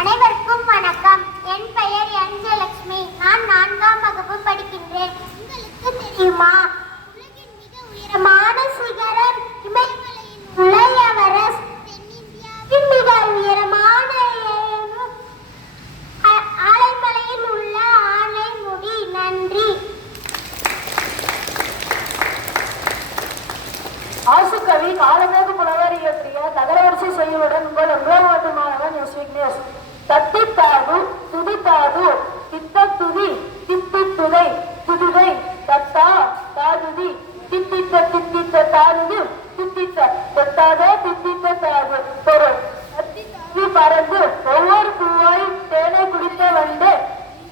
அனைவருக்கும் வணக்கம். என் பெயர் என். ஜெயலட்சுமி. நான் 4ஆம் வகுப்பு படிக்கின்றேன். உங்களுக்கு தெரியுமா, உலகின் மிக உயரமான சிகரம் இமயமலையின் உள்ள எவரெஸ்ட். தென்னிந்தியாவின் மிக உயரமான ஆனைமலையில் உள்ள ஆனைமுடி. நன்றி. ஆசுக்கவி காலமேக புலவர் இயற்றிய தகரவரிசை செய்யுடன் உங்கள் 9வது மாணவன் எஸ். விக்னேஷ். தத்தித்தாது துதித்தாது தித்தத்துதி தித்தித்துதை துதிதை தத்தா தாதுதி தித்தித்த தித்தித்த தாதுது தித்தித்த தொட்டாத தித்தித்த தாது பொருள். தத்தி பறந்து ஒவ்வொரு பூவாய் தேனை குடித்த வண்டு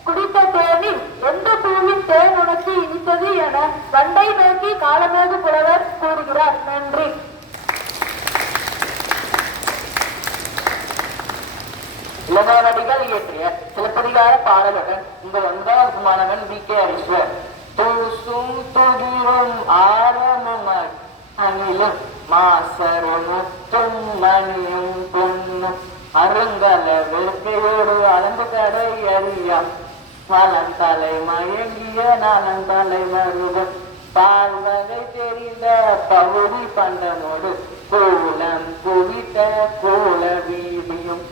குடித்த தேனில் எந்த பூவின் தேன் உனக்கு இனித்தது என வண்டை நோக்கி காலமேக புலவர் கூறுகிறார். நன்றி. இளங்கோவடிகள் இயற்றிய சிலப்பதிகார பாடலுடன் உங்கள் 9வது மாணவன் வி. கே. ஹரீஸ்வர். தூசும் துதிரும் ஆரமும் அணிலும் மாசரமும் தும்மணியும் பொன்னும் அருங்கல வெறுக்கையோடு அளந்து கடை அறியாம் மலந்தலை மயங்கிய நலந்தலை மருதம் பால் வகை தெரிந்த பகுதி பண்டமோடு கூலம் குவித்த கோல வீதியும்